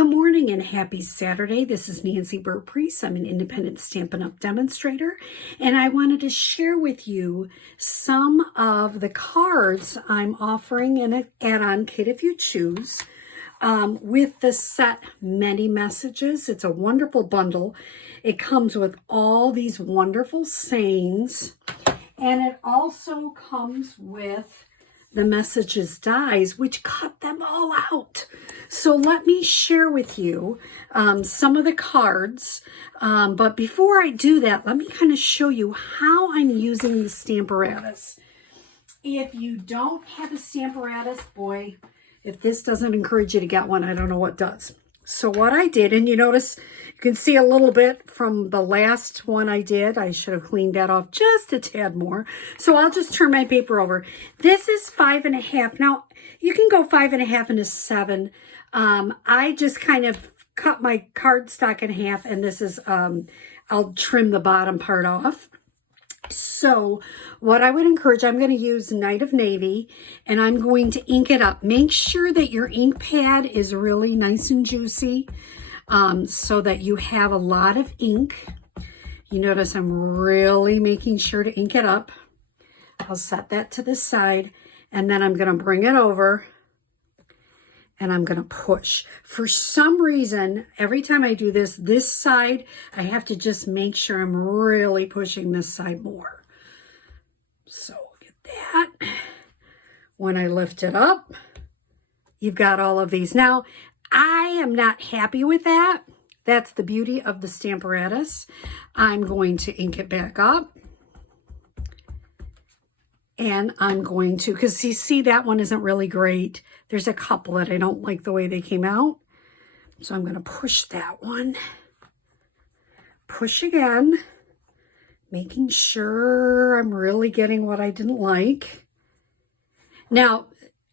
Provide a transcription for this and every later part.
Good morning and happy Saturday. This is Nancy Burt-Preece. I'm an independent Stampin' Up! Demonstrator, and I wanted to share with you some of the cards I'm offering in an add-on kit if you choose with the set Many Messages. It's a wonderful bundle. It comes with all these wonderful sayings, and it also comes with the Messages dies, which cut them all out. So let me share with you some of the cards. But before I do that, let me kind of show you how I'm using the Stamparatus. If you don't have a Stamparatus, boy, if this doesn't encourage you to get one, I don't know what does. So what I did, and you notice, you can see a little bit from the last one I did. I should have cleaned that off just a tad more. So I'll just turn my paper over. This is 5.5. Now, you can go 5.5 into 7. I just kind of cut my cardstock in half, and this is, I'll trim the bottom part off. So what I would encourage, I'm going to use Night of Navy, and I'm going to ink it up. Make sure that your ink pad is really nice and juicy so that you have a lot of ink. You notice I'm really making sure to ink it up. I'll set that to the side, and then I'm going to bring it over and I'm going to push. For some reason, every time I do this, this side, I have to just make sure I'm really pushing this side more. So get that. When I lift it up, you've got all of these. Now, I am not happy with that. That's the beauty of the Stamparatus. I'm going to ink it back up. And I'm going to, because you see that one isn't really great. There's a couple that I don't like the way they came out. So I'm going to push that one. Push again. Making sure I'm really getting what I didn't like. Now,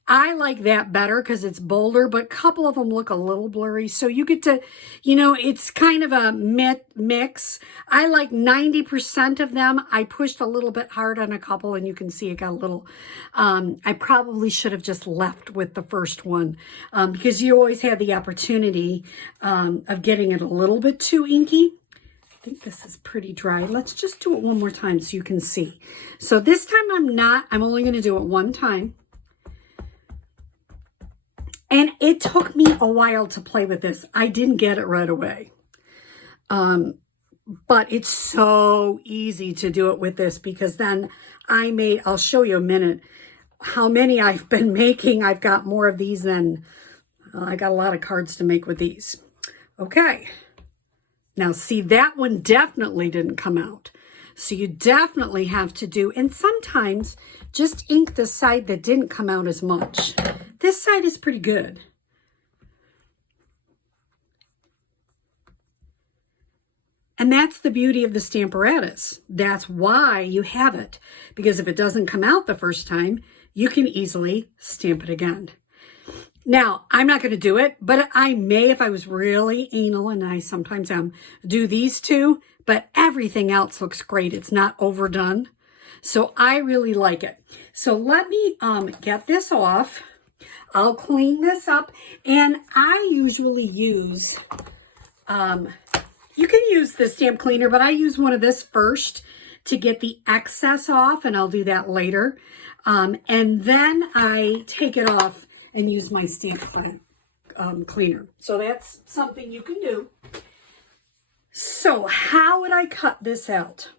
I like that better because it's bolder, but a couple of them look a little blurry. So you get to, you know, it's kind of a mix. I like 90% of them. I pushed a little bit hard on a couple, and you can see it got a little, I probably should have just left with the first one because you always have the opportunity of getting it a little bit too inky. I think this is pretty dry. Let's just do it one more time so you can see. So this time I'm only going to do it one time. And it took me a while to play with this. I didn't get it right away. But it's so easy to do it with this because then I'll show you a minute how many I've been making. I've got more of these than, I got a lot of cards to make with these. Okay. Now see, that one definitely didn't come out. So you definitely have to do, and sometimes just ink the side that didn't come out as much. This side is pretty good. And that's the beauty of the Stamparatus. That's why you have it. Because if it doesn't come out the first time, you can easily stamp it again. Now, I'm not going to do it, but I may, if I was really anal, and I sometimes am, do these two, but everything else looks great. It's not overdone. So I really like it. So let me get this off. I'll clean this up, and I usually use, you can use the stamp cleaner, but I use one of this first to get the excess off, and I'll do that later. And then I take it off and use my stamp cleaner. So that's something you can do. So how would I cut this out?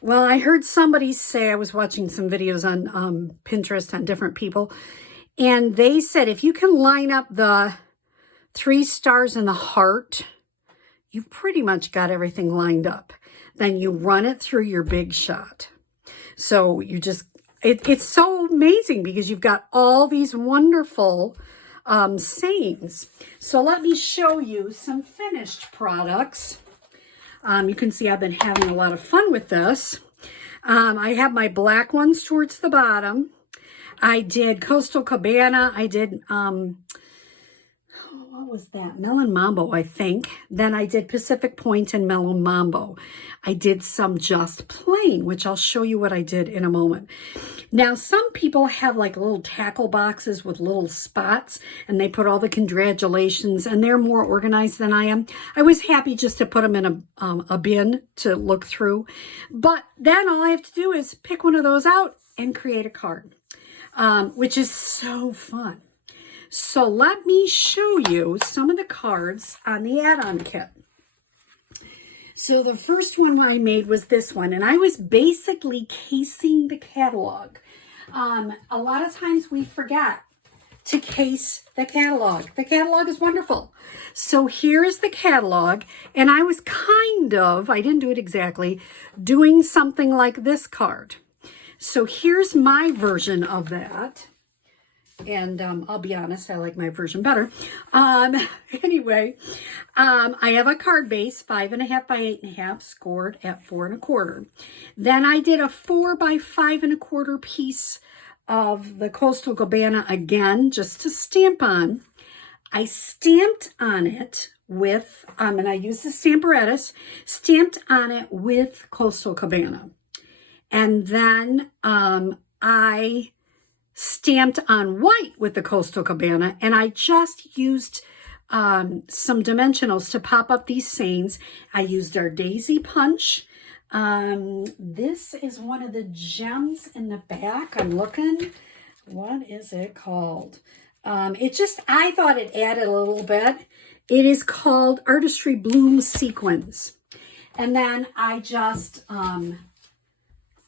Well, I heard somebody say, I was watching some videos on Pinterest on different people, and they said if you can line up the 3 stars and the heart, you've pretty much got everything lined up. Then you run it through your big shot. So you just, it's so amazing because you've got all these wonderful sayings. So let me show you some finished products. You can see I've been having a lot of fun with this. I have my black ones towards the bottom. I did Coastal Cabana. I did, what was that? Melon Mambo, I think. Then I did Pacific Point and Melon Mambo. I did some just plain, which I'll show you what I did in a moment. Now, some people have like little tackle boxes with little spots, and they put all the congratulations, and they're more organized than I am. I was happy just to put them in a bin to look through. But then all I have to do is pick one of those out and create a card, which is so fun. So let me show you some of the cards on the add-on kit. So the first one I made was this one, and I was basically casing the catalog. A lot of times we forget to case the catalog. The catalog is wonderful. So here's the catalog, and I was I didn't do it exactly, doing something like this card. So here's my version of that. And I'll be honest, I like my version better. Anyway, I have a card base, 5.5 by 8.5, scored at 4 1/4. Then I did a 4 by 5 1/4 piece of the Coastal Cabana again, just to stamp on. I stamped on it with, and I used the Stamparatus, stamped on it with Coastal Cabana. And then I stamped on white with the Coastal Cabana, and I just used some dimensionals to pop up these sayings. I used our Daisy Punch. This is one of the gems in the back. I'm looking. What is it called? I thought it added a little bit. It is called Artistry Bloom Sequins. And then I just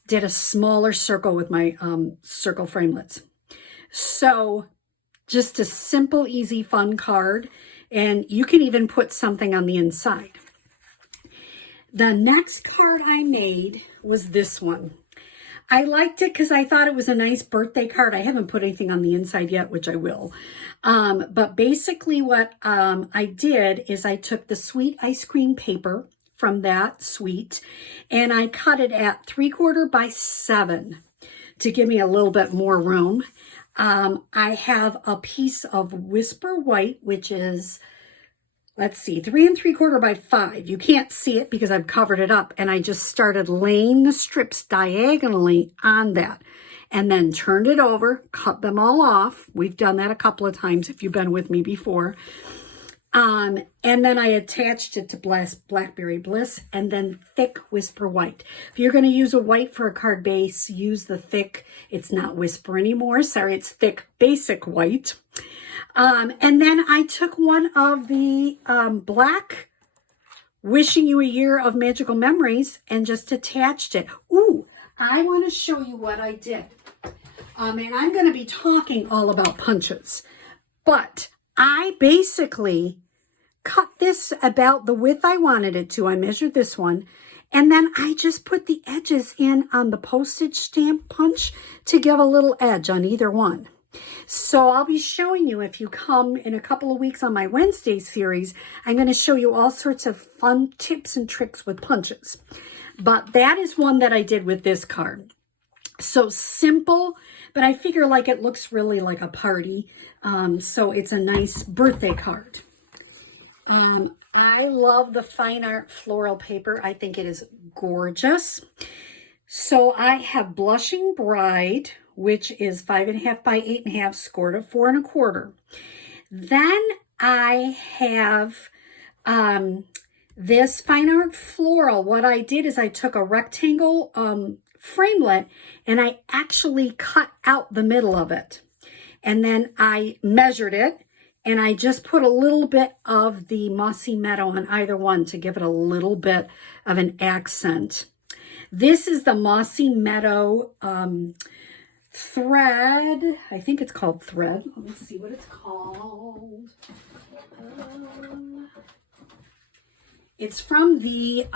did a smaller circle with my circle framelits. So just a simple, easy, fun card. And you can even put something on the inside. The next card I made was this one. I liked it because I thought it was a nice birthday card. I haven't put anything on the inside yet, which I will. But basically what I did is I took the sweet ice cream paper from that suite, and I cut it at 3/4 by 7 to give me a little bit more room. I have a piece of Whisper White, which is, let's see, 3 3/4 by 5. You can't see it because I've covered it up, and I just started laying the strips diagonally on that, and then turned it over, cut them all off. We've done that a couple of times if you've been with me before. And then I attached it to Blackberry Bliss, and then thick Whisper White. If you're going to use a white for a card base, use the thick. It's not Whisper anymore. Sorry, it's thick basic white. And then I took one of the black Wishing You a Year of Magical Memories and just attached it. Ooh, I want to show you what I did. And I'm going to be talking all about punches. But I basically cut this about the width I wanted it to. I measured this one. And then I just put the edges in on the postage stamp punch to give a little edge on either one. So I'll be showing you, if you come in a couple of weeks on my Wednesday series, I'm going to show you all sorts of fun tips and tricks with punches. But that is one that I did with this card. So simple, but I figure like it looks really like a party. So it's a nice birthday card. I love the Fine Art Floral paper. I think it is gorgeous. So I have Blushing Bride, which is 5.5 by 8.5, scored at 4 1/4. Then I have this Fine Art Floral. What I did is I took a rectangle framelit, and I actually cut out the middle of it. And then I measured it, and I just put a little bit of the Mossy Meadow on either one to give it a little bit of an accent. This is the Mossy Meadow thread. I think it's called thread. Let me see what it's called. It's from the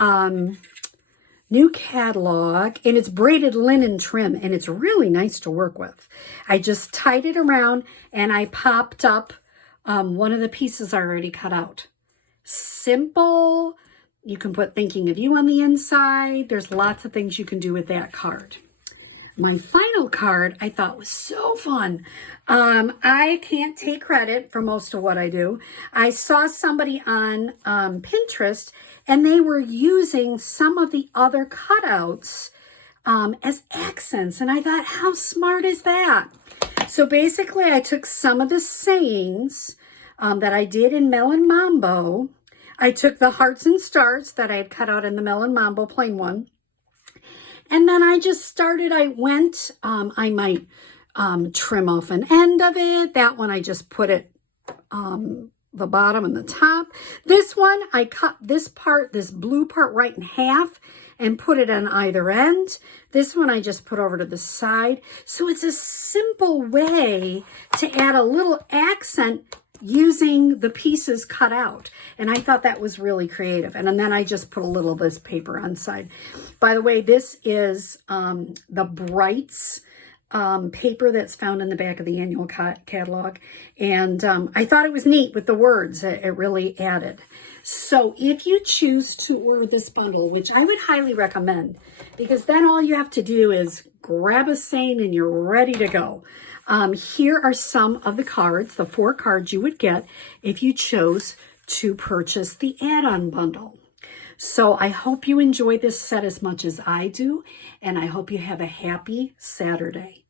new catalog, and it's braided linen trim, and it's really nice to work with. I just tied it around, and I popped up one of the pieces I already cut out. Simple. You can put Thinking of You on the inside. There's lots of things you can do with that card. my final card I thought was so fun. I can't take credit for most of what I do. I saw somebody on Pinterest, and they were using some of the other cutouts as accents. And I thought, how smart is that? So basically, I took some of the sayings that I did in Melon Mambo. I took the hearts and stars that I had cut out in the Melon Mambo plain one. And then I just started, I might trim off an end of it. That one, I just put it the bottom and the top. This one, I cut this part, this blue part right in half and put it on either end. This one I just put over to the side. So it's a simple way to add a little accent using the pieces cut out. And I thought that was really creative. And then I just put a little of this paper on the side. By the way, this is the Brights paper that's found in the back of the annual catalog. And I thought it was neat with the words. It really added. So if you choose to order this bundle, which I would highly recommend, because then all you have to do is grab a saying and you're ready to go. Here are some of the cards, the 4 cards you would get if you chose to purchase the add-on bundle. So I hope you enjoy this set as much as I do, and I hope you have a happy Saturday.